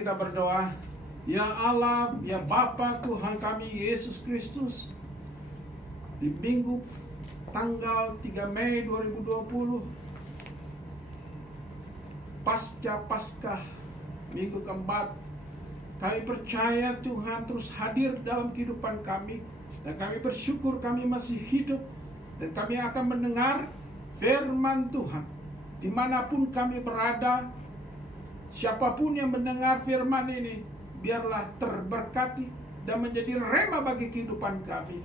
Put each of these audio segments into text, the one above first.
Kita berdoa, ya Allah, ya Bapa Tuhan kami Yesus Kristus, di minggu tanggal 3 Mei 2020, pasca Paskah, minggu keempat, kami percaya Tuhan terus hadir dalam kehidupan kami, dan kami bersyukur kami masih hidup, dan kami akan mendengar firman Tuhan dimanapun kami berada. Siapapun yang mendengar firman ini, biarlah terberkati dan menjadi rema bagi kehidupan kami.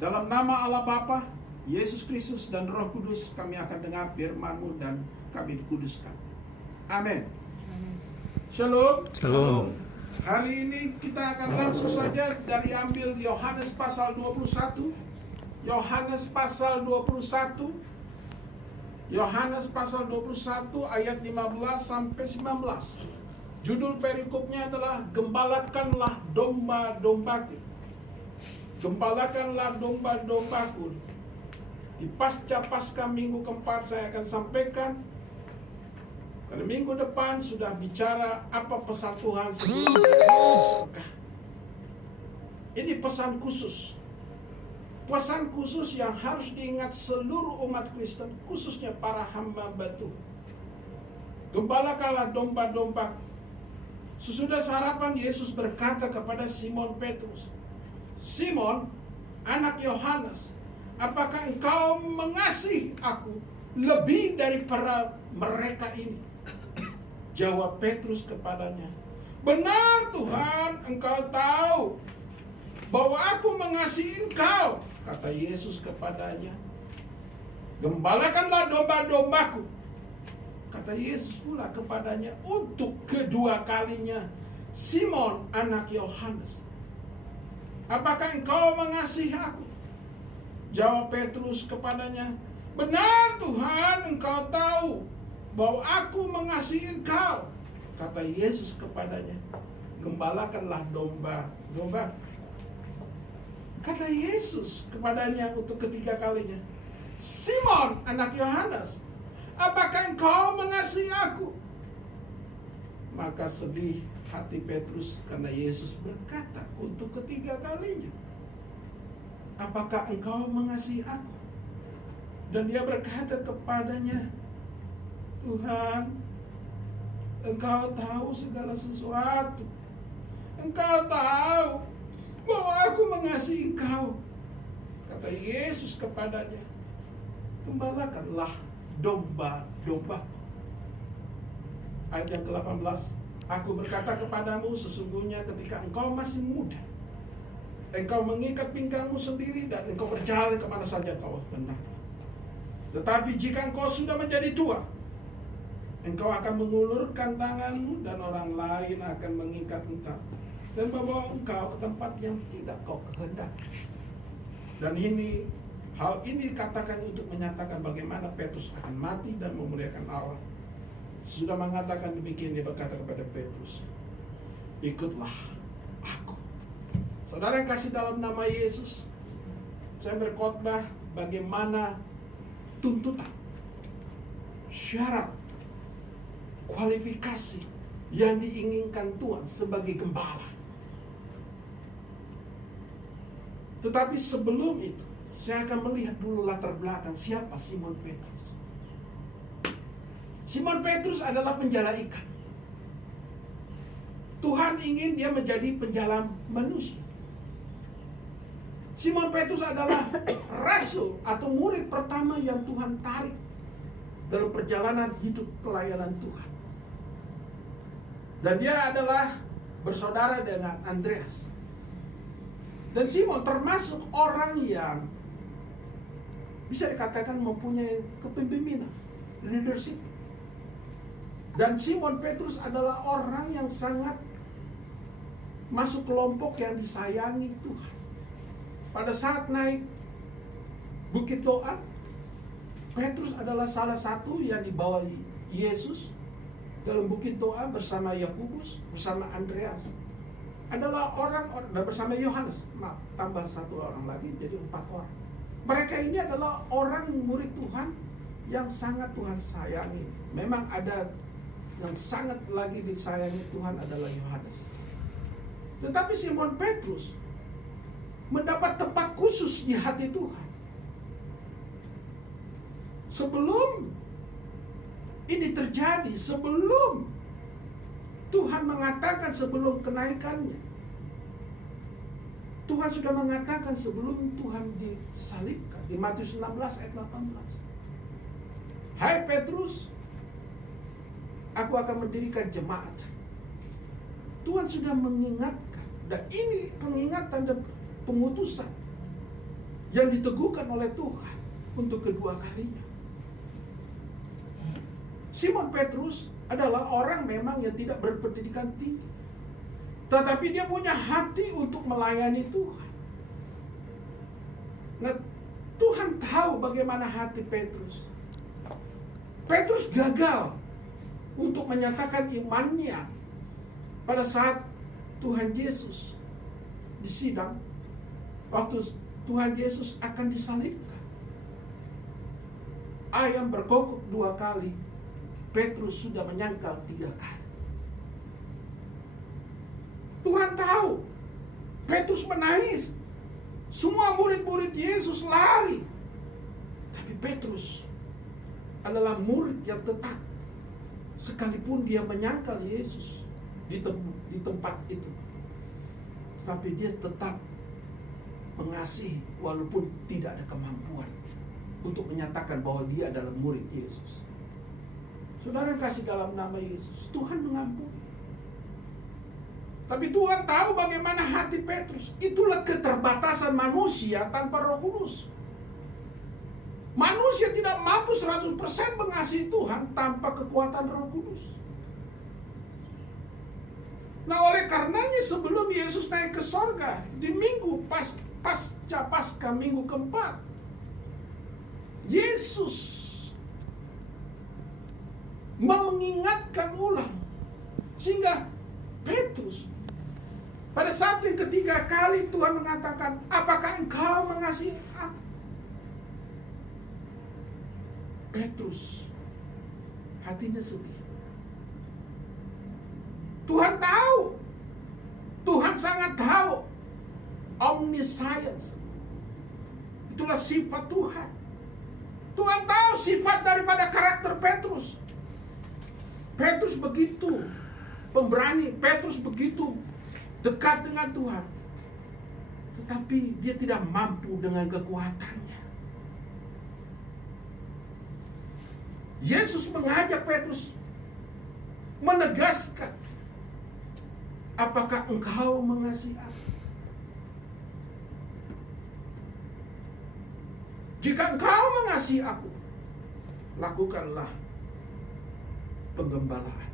Dalam nama Allah Bapa, Yesus Kristus dan Roh Kudus, kami akan dengar firman-Mu dan kami dikuduskan. Amin. Shalom. Shalom. Hari ini kita akan langsung saja dari ambil Yohanes pasal 21. Yohanes pasal 21. Yohanes pasal 21 ayat 15 sampai 19. Judul perikopnya adalah Gembalakanlah domba-dombaku. Gembalakanlah domba-dombaku. Di pasca Paskah minggu keempat saya akan sampaikan. Pada minggu depan sudah bicara apa pesan Tuhan sebelum Paskah. Ini pesan khusus. Pesan khusus yang harus diingat seluruh umat Kristen, khususnya para hamba Tuhan. Gembalakanlah domba-domba. Sesudah sarapan, Yesus berkata kepada Simon Petrus, Simon, anak Yohanes, apakah engkau mengasihi aku lebih daripada mereka ini? Jawab Petrus kepadanya, benar Tuhan, engkau tahu bahwa aku mengasihi engkau. Kata Yesus kepadanya, gembalakanlah domba-dombaku. Kata Yesus pula kepadanya untuk kedua kalinya, Simon anak Yohanes, apakah engkau mengasihi aku? Jawab Petrus kepadanya, benar Tuhan, engkau tahu bahwa aku mengasihi engkau. Kata Yesus kepadanya, gembalakanlah domba-dombaku. Kata Yesus kepadanya untuk ketiga kalinya, Simon anak Yohanes, apakah engkau mengasihi aku? Maka sedih hati Petrus karena Yesus berkata untuk ketiga kalinya, apakah engkau mengasihi aku? Dan dia berkata kepadanya, Tuhan, engkau tahu segala sesuatu. Engkau tahu bahwa aku mengasihi engkau. Kata Yesus kepadanya, gembalakanlah domba-dombaku. Ayat yang ke-18, aku berkata kepadamu, sesungguhnya ketika engkau masih muda, engkau mengikat pinggangmu sendiri dan engkau berjalan kemana saja kau hendak. Tetapi jika engkau sudah menjadi tua, engkau akan mengulurkan tanganmu dan orang lain akan mengikat engkau dan membawa engkau ke tempat yang tidak kau kehendaki. Dan hal ini dikatakan untuk menyatakan bagaimana Petrus akan mati dan memuliakan Allah. Sudah mengatakan demikian, dia berkata kepada Petrus, ikutlah aku. Saudara yang kasih dalam nama Yesus, saya berkhotbah bagaimana tuntutan, syarat, kualifikasi yang diinginkan Tuhan sebagai gembala. Tetapi sebelum itu, saya akan melihat dulu latar belakang siapa Simon Petrus. Simon Petrus adalah penjala ikan. Tuhan ingin dia menjadi penjala manusia. Simon Petrus adalah rasul atau murid pertama yang Tuhan tarik dalam perjalanan hidup pelayanan Tuhan. Dan dia adalah bersaudara dengan Andreas. Dan Simon termasuk orang yang bisa dikatakan mempunyai kepemimpinan, leadership. Dan Simon Petrus adalah orang yang sangat masuk kelompok yang disayangi Tuhan. Pada saat naik Bukit Doa, Petrus adalah salah satu yang dibawa Yesus dalam Bukit Doa bersama Yakobus, bersama Andreas. Adalah orang bersama Yohanes, tambah satu orang lagi jadi 4 orang. Mereka ini adalah orang murid Tuhan yang sangat Tuhan sayangi. Memang ada yang sangat lagi disayangi Tuhan adalah Yohanes. Tetapi Simon Petrus mendapat tempat khusus di hati Tuhan. Sebelum ini terjadi, sebelum Tuhan mengatakan, sebelum kenaikannya, Tuhan sudah mengatakan sebelum Tuhan disalibkan di Matius 16 ayat 18. Hai Petrus, aku akan mendirikan jemaat. Tuhan sudah mengingatkan, dan ini pengingatan dan pengutusan yang diteguhkan oleh Tuhan untuk kedua kalinya. Simon Petrus adalah orang memang yang tidak berpendidikan tinggi, tetapi dia punya hati untuk melayani Tuhan. Nah, Tuhan tahu bagaimana hati Petrus. Petrus gagal untuk menyatakan imannya pada saat Tuhan Yesus disidang, waktu Tuhan Yesus akan disalibkan. Ayam berkokok 2 kali, Petrus sudah menyangkal 3 kali. Tuhan tahu Petrus menangis. Semua murid-murid Yesus lari, tapi Petrus adalah murid yang tetap. Sekalipun dia menyangkal Yesus di tempat itu, tapi dia tetap mengasihi walaupun tidak ada kemampuan untuk menyatakan bahwa dia adalah murid Yesus. Saudara yang kasih dalam nama Yesus, Tuhan mengampuni. Tapi Tuhan tahu bagaimana hati Petrus. Itulah keterbatasan manusia tanpa Roh Kudus. Manusia tidak mampu 100% mengasihi Tuhan tanpa kekuatan Roh Kudus. Nah, oleh karenanya sebelum Yesus naik ke sorga, di minggu pasca Paskah, minggu keempat, Yesus mengingatkan ulang, sehingga Petrus pada saat yang ketiga kali Tuhan mengatakan, apakah engkau mengasihi aku? Petrus hatinya sedih. Tuhan tahu, Tuhan sangat tahu, omniscience, itulah sifat Tuhan. Tuhan tahu sifat daripada karakter Petrus. Petrus begitu pemberani, Petrus begitu dekat dengan Tuhan, tetapi dia tidak mampu dengan kekuatannya. Yesus mengajak Petrus, menegaskan, apakah engkau mengasihi aku? Jika engkau mengasihi aku, lakukanlah penggembalaan.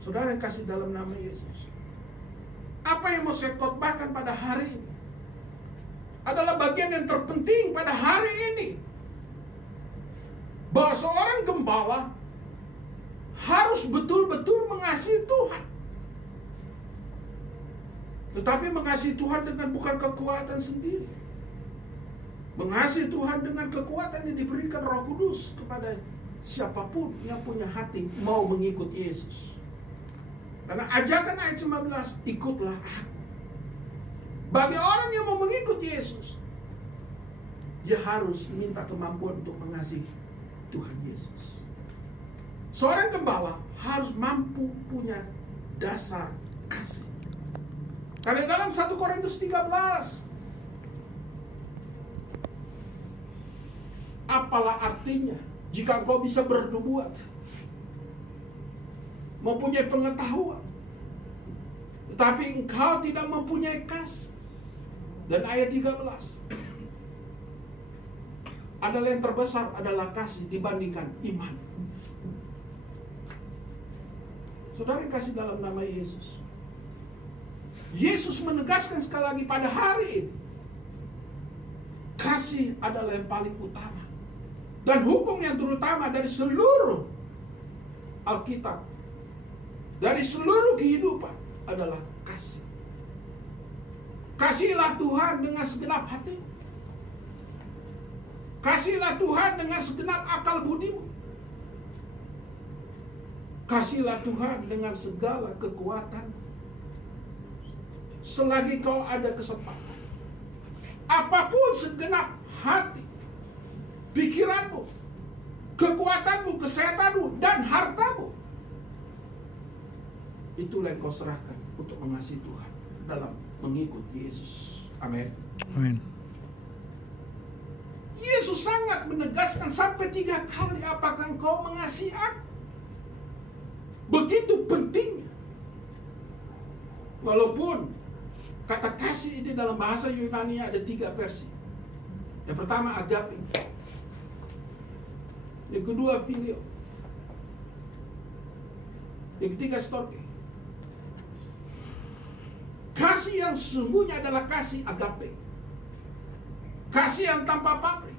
Saudara yang kasih dalam nama Yesus, apa yang mau saya khotbahkan pada hari ini adalah bagian yang terpenting pada hari ini, bahwa seorang gembala harus betul-betul mengasihi Tuhan. Tetapi mengasihi Tuhan dengan bukan kekuatan sendiri. Mengasihi Tuhan dengan kekuatan yang diberikan Roh Kudus kepada siapapun yang punya hati mau mengikut Yesus. Karena ajakan ayat 19, ikutlah aku. Bagi orang yang mau mengikut Yesus, dia harus minta kemampuan untuk mengasihi Tuhan Yesus. Seorang gembala harus mampu punya dasar kasih. Karena dalam 1 Korintus 13, apalah artinya jika engkau bisa bernubuat, mempunyai pengetahuan, tetapi engkau tidak mempunyai kasih. Dan ayat 13, adalah yang terbesar adalah kasih dibandingkan iman. Saudara yang kasih dalam nama Yesus, Yesus menegaskan sekali lagi pada hari ini, kasih adalah yang paling utama. Dan hukum yang terutama dari seluruh Alkitab, dari seluruh kehidupan adalah kasih. Kasihilah Tuhan dengan segenap hati. Kasihilah Tuhan dengan segenap akal budimu. Kasihlah Tuhan dengan segala kekuatan selagi kau ada kesempatan. Apapun segenap hati, pikiranmu, kekuatanmu, kesehatanmu, dan hartamu, itulah yang kau serahkan untuk mengasihi Tuhan dalam mengikut Yesus. Amin. Amin. Yesus sangat menegaskan sampai 3 kali, apakah engkau mengasihi aku? Begitu pentingnya. Walaupun kata kasih ini dalam bahasa Yunani ada 3 versi. Yang pertama agape, yang kedua filio, yang ketiga storge. Kasih yang sesungguhnya adalah kasih agape, kasih yang tanpa pamrih,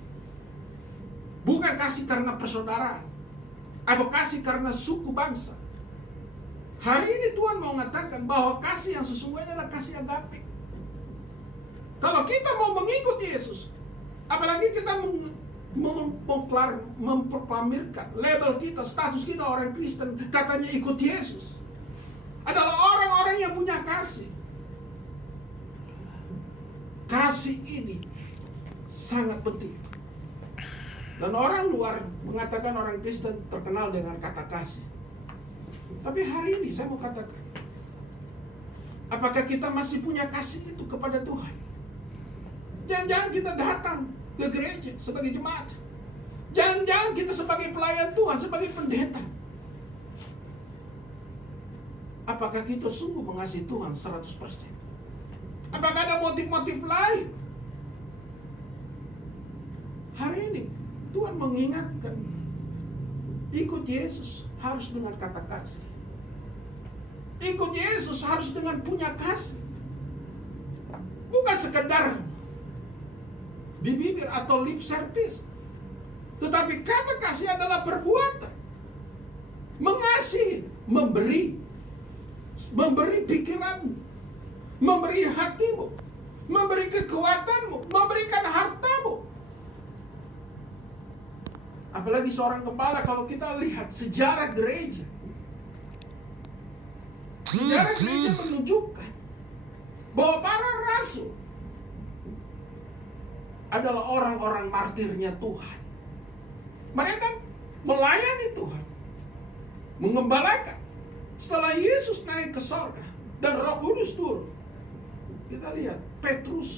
bukan kasih karena persaudaraan atau kasih karena suku bangsa. Hari ini Tuhan mau mengatakan bahwa kasih yang sesungguhnya adalah kasih agape. Kalau kita mau mengikut Yesus, apalagi kita memproklamirkan label kita, status kita orang Kristen, katanya ikut Yesus, adalah orang-orang yang punya kasih. Kasih ini sangat penting. Dan orang luar mengatakan orang Kristen terkenal dengan kata kasih. Tapi hari ini saya mau katakan, apakah kita masih punya kasih itu kepada Tuhan? Jangan-jangan kita datang ke gereja sebagai jemaat, jangan-jangan kita sebagai pelayan Tuhan, sebagai pendeta, apakah kita sungguh mengasihi Tuhan 100%? Apakah ada motif-motif lain? Hari ini Tuhan mengingatkan, ikut Yesus harus dengan kata kasih. Ikut Yesus harus dengan punya kasih. Bukan sekedar di bibir atau lip service, tetapi kata kasih adalah perbuatan. Mengasihi, memberi pikiranmu, memberi hatimu, memberi kekuatanmu, memberikan hartamu. Apalagi seorang gembala, kalau kita lihat sejarah gereja menunjukkan bahwa para rasul adalah orang-orang martirnya Tuhan. Mereka melayani Tuhan, mengembalakan. Setelah Yesus naik ke sorga dan Roh Kudus turun, kita lihat Petrus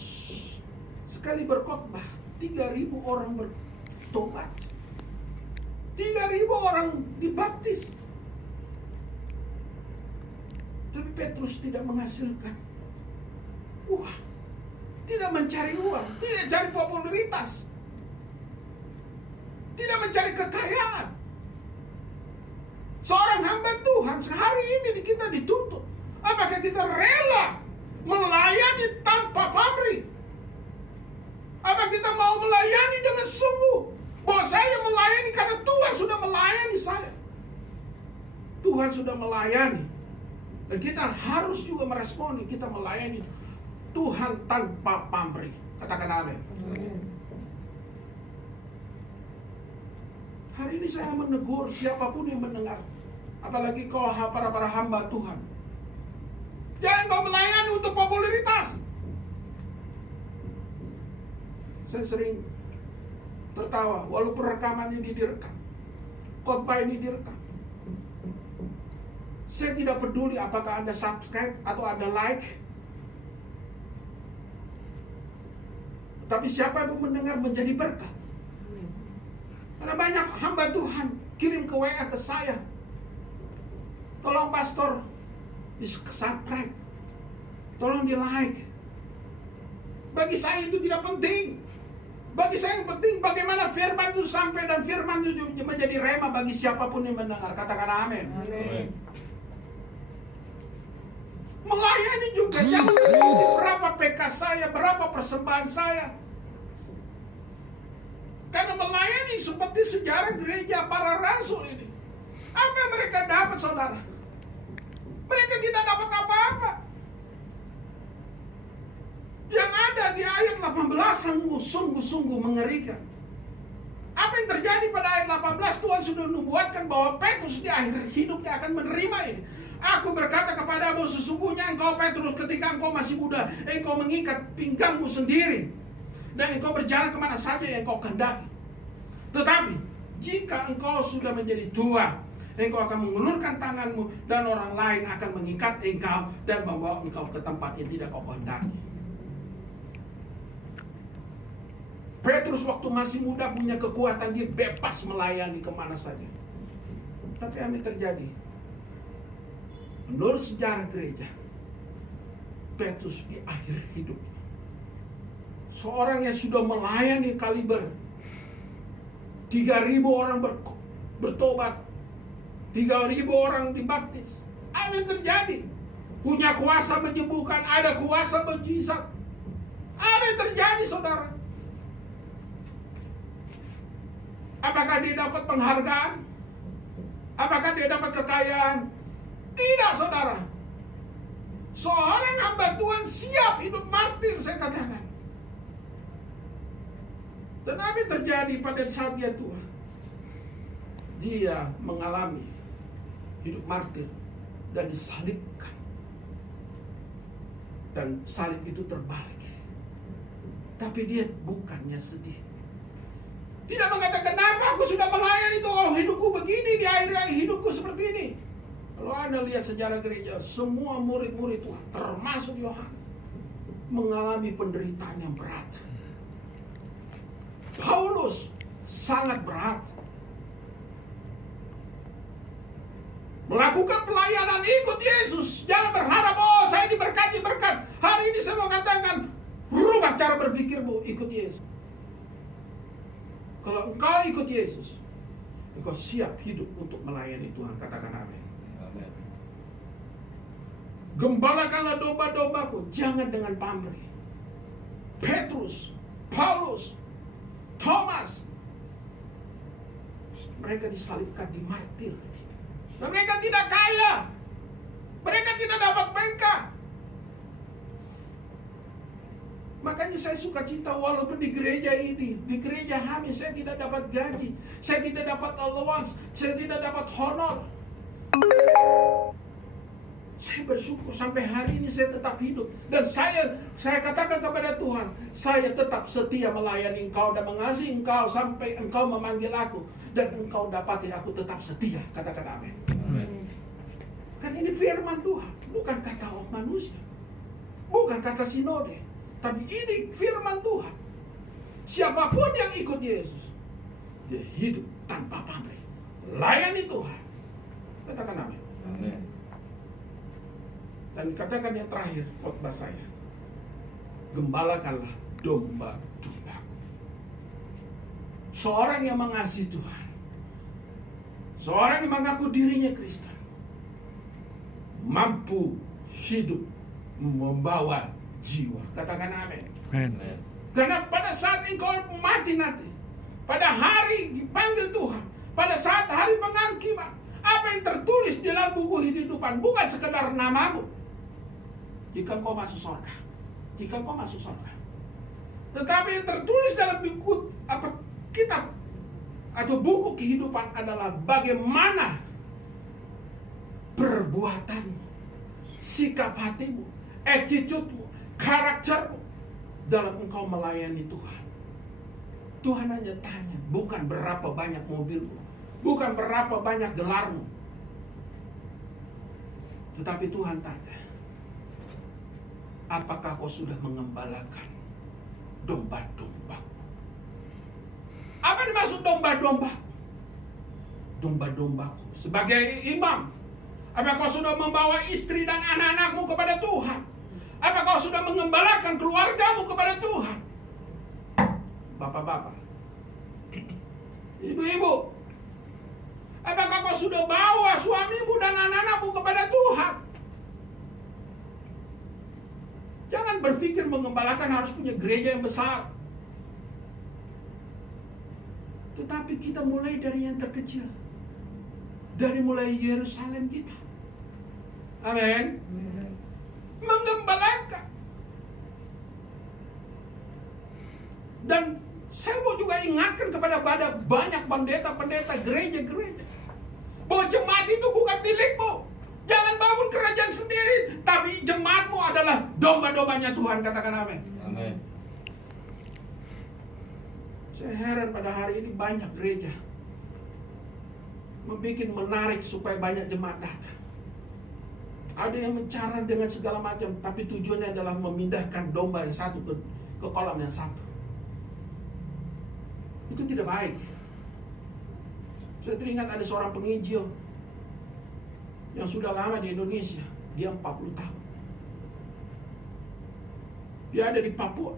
sekali berkhotbah 3.000 orang bertobat, 3.000 orang dibaptis. Tapi Petrus tidak menghasilkan uang, tidak mencari uang, tidak cari popularitas, tidak mencari kekayaan. Seorang hamba Tuhan sehari ini kita dituntut, apakah kita rela melayani tanpa pamrih? Apa kita mau melayani dengan sungguh, bahwa saya melayani karena Tuhan sudah melayani saya, Tuhan sudah melayani, dan kita harus juga meresponi, kita melayani Tuhan tanpa pamrih. Katakan amin. Hari ini saya menegur siapapun yang mendengar, apalagi kau para hamba Tuhan, jangan kau melayani untuk popularitas. Saya sering tertawa, walaupun rekaman ini direkam, khotbah ini direkam, saya tidak peduli apakah Anda subscribe atau Anda like. Tapi siapa yang mendengar menjadi berkat. Karena banyak hamba Tuhan kirim ke WA ke saya, tolong pastor di subscribe, tolong di like. Bagi saya itu tidak penting. Bagi saya yang penting bagaimana firman itu sampai, dan firman itu menjadi rema bagi siapapun yang mendengar. Katakan amin. Amin. Melayani juga jangan mengikuti berapa PK saya, berapa persembahan saya. Karena melayani seperti sejarah gereja para rasul ini, apa yang mereka dapat, saudara? Mereka tidak dapat apa-apa. Yang ada di ayat 18 sungguh-sungguh mengerikan. Apa Apa yang terjadi pada ayat 18? Tuhan sudah menubuatkan bahwa Petrus di akhir hidupnya akan menerima ini. Aku berkata kepadamu, sesungguhnya engkau Petrus, ketika engkau masih muda, engkau mengikat pinggangmu sendiri, dan engkau berjalan kemana saja yang engkau kehendaki. Tetapi jika engkau sudah menjadi tua, engkau akan mengulurkan tanganmu, dan orang lain akan mengikat engkau dan membawa engkau ke tempat yang tidak kau kehendaki. Petrus waktu masih muda punya kekuatan, dia bebas melayani kemana saja. Tapi apa yang terjadi? Menurut sejarah gereja, Petrus di akhir hidup, seorang yang sudah melayani kaliber 3.000 orang bertobat, 3.000 orang dibaptis. Apa yang terjadi? Punya kuasa menyembuhkan, ada kuasa mujizat. Apa yang terjadi, saudara? Apakah dia dapat penghargaan? Apakah dia dapat kekayaan? Tidak, saudara. Seorang hamba Tuhan siap hidup martir, saya katakan. Dan apa yang terjadi pada saat dia tua? Dia mengalami hidup martir dan disalibkan. Dan salib itu terbalik. Tapi dia bukannya sedih. Tidak mengatakan, kenapa aku sudah melayani itu, kalau hidupku begini, di akhir hidupku seperti ini. Kalau Anda lihat sejarah gereja, semua murid-murid Tuhan, termasuk Yohanes, mengalami penderitaan yang berat. Paulus sangat berat. Melakukan pelayanan, ikut Yesus. Jangan berharap, oh saya diberkati berkat. Hari ini saya mau katakan, rubah cara berpikirmu, ikut Yesus. Kalau engkau ikut Yesus, engkau siap hidup untuk melayani Tuhan. Katakan amin. Gembalakanlah domba-dombaku, jangan dengan pamrih. Petrus, Paulus, Thomas, mereka disalibkan, dimartir. Dan mereka tidak kaya, mereka tidak dapat bengkak. Makanya saya suka cinta walaupun di gereja ini, di gereja kami, saya tidak dapat gaji, saya tidak dapat allowance, saya tidak dapat honor. Saya bersyukur sampai hari ini saya tetap hidup. Dan saya katakan kepada Tuhan, saya tetap setia melayani Engkau dan mengasihi Engkau sampai Engkau memanggil aku. Dan Engkau dapati aku tetap setia. Katakan amin. Kan ini firman Tuhan, bukan kata manusia, bukan kata sinode, tapi ini firman Tuhan. Siapapun yang ikut Yesus, dia hidup tanpa pamrih, layani Tuhan. Katakan amin. Amin. Dan katakan yang terakhir khotbah saya, gembalakanlah domba-domba. Seorang yang mengasihi Tuhan, seorang yang mengaku dirinya Kristen, mampu hidup membawa jiwa. Katakan amin. Amin. Karena pada saat engkau mati nanti, pada hari dipanggil Tuhan, pada saat hari penghakiman, apa yang tertulis di dalam buku kehidupan bukan sekedar namamu. Jika engkau masuk surga, jika engkau masuk surga, tetapi yang tertulis dalam buku kitab atau buku kehidupan adalah bagaimana perbuatanmu, sikap hatimu, attitude-mu, karaktermu dalam engkau melayani Tuhan. Tuhan hanya tanya, bukan berapa banyak mobilmu, bukan berapa banyak gelarmu, tetapi Tuhan tanya, apakah kau sudah mengembalakan domba-dombaku? Apa dimaksud domba-dombaku? Domba-dombaku sebagai imam. Apakah kau sudah membawa istri dan anak-anakmu kepada Tuhan? Apakah kau sudah mengembalakan keluargamu kepada Tuhan? Bapak-bapak, ibu-ibu, apakah kau sudah bawa suamimu dan anak-anakmu kepada Tuhan? Jangan berpikir mengembalakan harus punya gereja yang besar. Tetapi kita mulai dari yang terkecil. Dari mulai Yerusalem kita. Amin. Mengembalakan. Dan Saya mau juga ingatkan kepada banyak pendeta-pendeta gereja-gereja bahwa jemaat itu bukan milikmu. Jangan bangun kerajaan sendiri, tapi jemaatmu adalah domba-dombanya Tuhan. Katakan amin. Amin. Saya heran pada hari ini banyak gereja membuat menarik supaya banyak jemaat datang. Ada yang mencara dengan segala macam, tapi tujuannya adalah memindahkan domba yang satu ke kolam yang satu. Itu tidak baik. Saya teringat ada seorang penginjil yang sudah lama di Indonesia. Dia 40 tahun. Dia ada di Papua.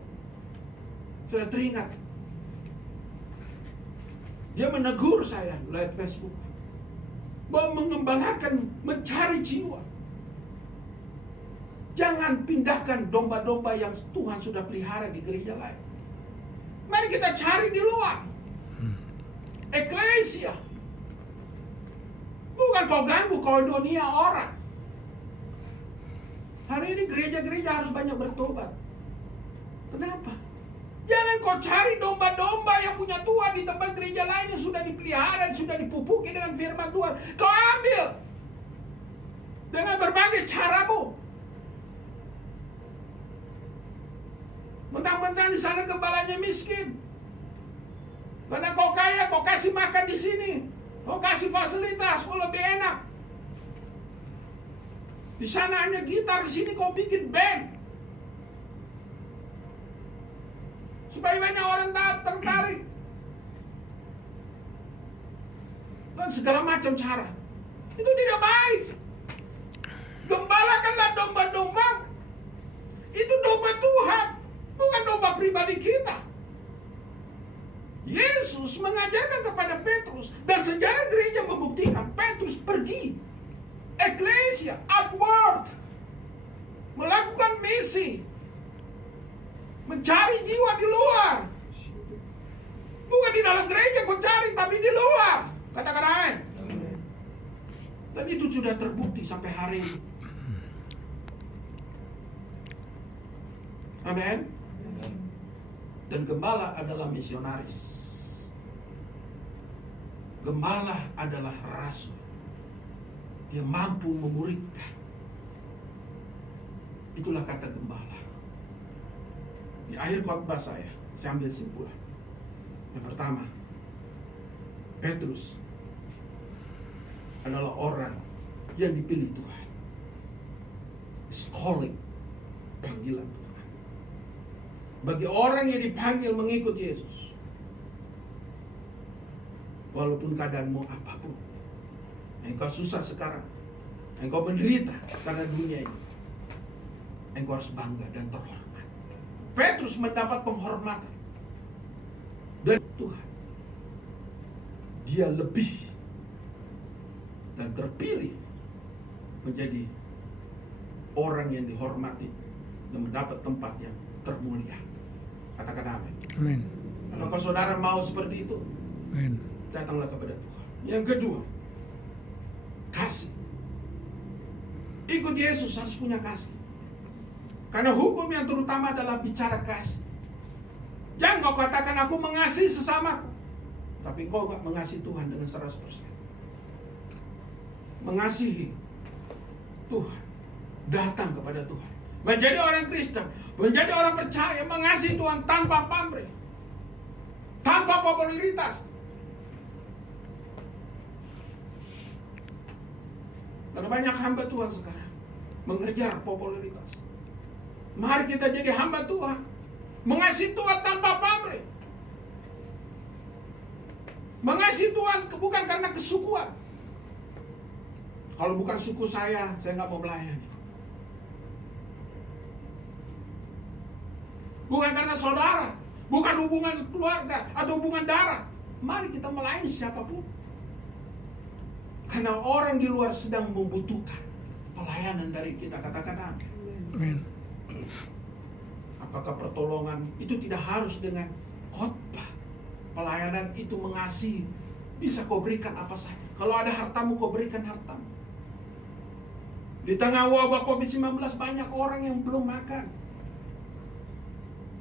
Saya teringat, dia menegur saya lewat Facebook bahwa mengembalakan, mencari jiwa. Jangan pindahkan domba-domba yang Tuhan sudah pelihara di gereja lain. Mari kita cari di luar. Eklesia. Bukan kau ganggu koinonia orang. Hari ini gereja-gereja harus banyak bertobat. Kenapa? Jangan kau cari domba-domba yang punya Tuhan di tempat gereja lain yang sudah dipelihara, yang sudah dipupuki dengan firman Tuhan. Kau ambil dengan berbagai caramu. Mentang-mentang di sana gembalanya miskin. Karena kau kaya, kau kasih makan di sini. Kau kasih fasilitas, kau lebih enak. Di sana hanya gitar, di sini kau bikin band. Supaya banyak orang tertarik. Dan segala macam cara. Itu tidak baik. Gembalakanlah domba-domba. Itu domba Tuhan, bukan domba pribadi kita. Yesus mengajarkan kepada Petrus, dan sejarah gereja membuktikan Petrus pergi eklesia, outward, melakukan misi, mencari jiwa di luar. Bukan di dalam gereja kau cari, tapi di luar. Katakan amin. Dan itu sudah terbukti sampai hari ini. Amin. Dan gembala adalah misionaris. Gembala adalah rasul. Dia mampu memuridkan. Itulah kata gembala. Di akhir khotbah saya ambil simpulan. Yang pertama, Petrus adalah orang yang dipilih Tuhan. His calling, panggilan Tuhan. Bagi orang yang dipanggil mengikut Yesus, walaupun keadaanmu apapun, engkau susah sekarang, engkau menderita karena dunia ini, engkau harus bangga dan terhormat. Petrus mendapat penghormatan dari Tuhan. Dia lebih dan terpilih menjadi orang yang dihormati dan mendapat tempat yang termulia. Katakan amin. Amin. Kalau kau saudara mau seperti itu, Amin. datanglah kepada Tuhan. Yang kedua, kasih. Ikut Yesus harus punya kasih. Karena hukum yang terutama adalah bicara kasih. Jangan kau katakan aku mengasihi sesamaku, tapi kau gak mengasihi Tuhan dengan 100%. Mengasihi Tuhan, datang kepada Tuhan, menjadi orang Kristen, menjadi orang percaya, mengasihi Tuhan tanpa pamrih, tanpa popularitas. Karena banyak hamba Tuhan sekarang mengejar popularitas. Mari kita jadi hamba Tuhan, mengasihi Tuhan tanpa pamrih, mengasihi Tuhan bukan karena kesukuan. Kalau bukan suku saya nggak mau melayani. Bukan karena saudara, bukan hubungan keluarga atau hubungan darah. Mari kita melayani siapapun. Karena orang di luar sedang membutuhkan pelayanan dari kita. Katakan amin. Apakah pertolongan itu tidak harus dengan khotbah? Pelayanan itu mengasihi. Bisa kau berikan apa saja. Kalau ada hartamu, kau berikan hartamu. Di tengah wabah COVID-19 banyak orang yang belum makan.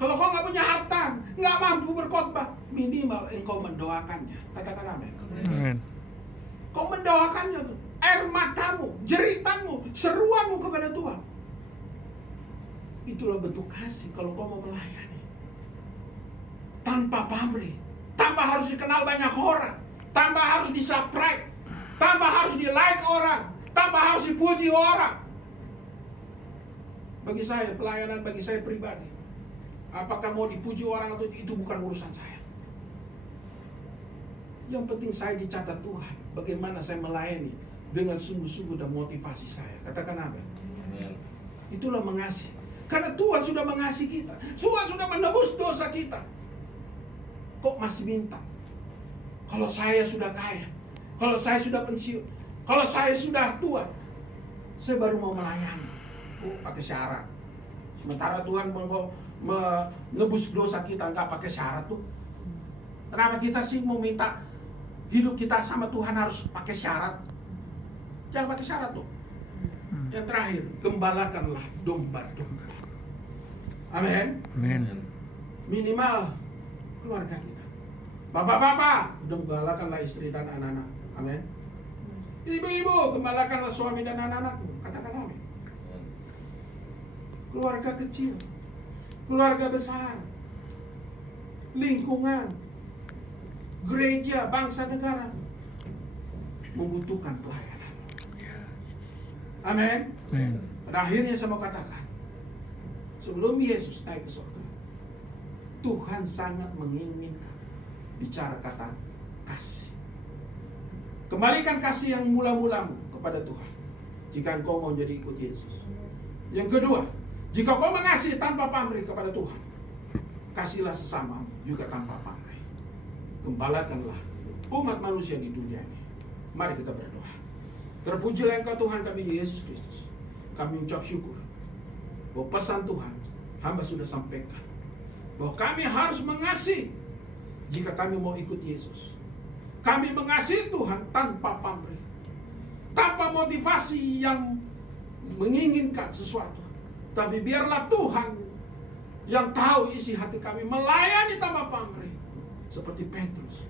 Kalau kau nggak punya harta, nggak mampu berkhotbah, minimal engkau mendoakannya. Katakan amin. Amin. Kau mendoakannya tuh. Air matamu, jeritanmu, seruanmu kepada Tuhan. Itulah bentuk kasih kalau kau mau melayani. Tanpa pamrih, tanpa harus dikenal banyak orang, tanpa harus di-subscribe, tanpa harus di-like orang, tanpa harus dipuji orang. Bagi saya, pelayanan bagi saya pribadi, apakah mau dipuji orang atau itu bukan urusan saya. Yang penting saya dicatat Tuhan, bagaimana saya melayani dengan sungguh-sungguh dan motivasi saya. Katakan amin. Itulah mengasihi. Karena Tuhan sudah mengasihi kita. Tuhan sudah menebus dosa kita. Kok masih minta? Kalau saya sudah kaya, kalau saya sudah pensiun, kalau saya sudah tua, saya baru mau melayani. Pakai syarat. Sementara Tuhan mau menebus dosa kita nggak pakai syarat tuh. Kenapa kita sih mau minta hidup kita sama Tuhan harus pakai syarat? Jangan pakai syarat tuh. Yang terakhir, gembalakanlah domba-domba. Amin. Amin. Minimal keluarga kita. Bapak-bapak, gembalakanlah istri dan anak-anak. Amin. Ibu-ibu, gembalakanlah suami dan anak-anakmu. Katakan amin. Keluarga kecil, keluarga besar, lingkungan, gereja, bangsa, negara membutuhkan pelayanan. Amin. Amin. Pada akhirnya saya mau katakan, sebelum Yesus naik ke surga, Tuhan sangat menginginkan bicara kata kasih. Kembalikan kasih yang mula-mulamu kepada Tuhan jika engkau mau jadi ikut Yesus. Yang kedua, jika kau mengasihi tanpa pamrih kepada Tuhan, kasihlah sesamamu juga tanpa pamrih. Gembalakanlah umat manusia di dunia ini. Mari kita berdoa. Terpujilah Engkau Tuhan kami Yesus Kristus. Kami ucap syukur bahwa pesan Tuhan hamba sudah sampaikan, bahwa kami harus mengasihi jika kami mau ikut Yesus. Kami mengasihi Tuhan tanpa pamrih, tanpa motivasi yang menginginkan sesuatu. Tapi biarlah Tuhan yang tahu isi hati kami melayani tanpa pamrih. Seperti Petrus,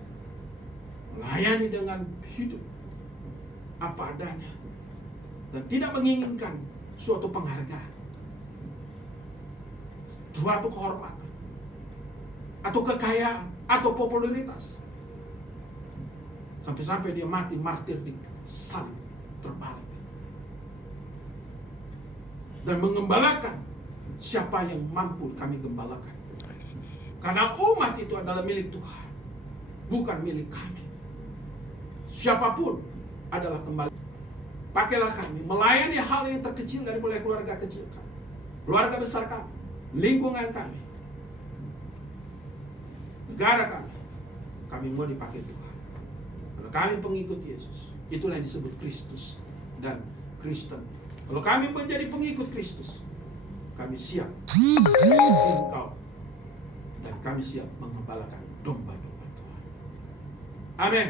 melayani dengan hidup apa adanya dan tidak menginginkan suatu penghargaan, suatu kehormatan, atau kekayaan, atau popularitas. Sampai-sampai dia mati martir di salib terbalik. Dan mengembalakan siapa yang mampu kami gembalakan. Karena umat itu adalah milik Tuhan, bukan milik kami. Siapapun adalah kembali. Pakailah kami melayani hal yang terkecil dari mulai keluarga kecil kami, keluarga besar kami, lingkungan kami, negara kami. Kami mau dipakai Tuhan. Kalau kami pengikut Yesus, itulah yang disebut Kristus dan Kristen. Kalau kami menjadi pengikut Kristus, kami siap engkau dan kami siap mengembalakan domba-domba Tuhan. Amin.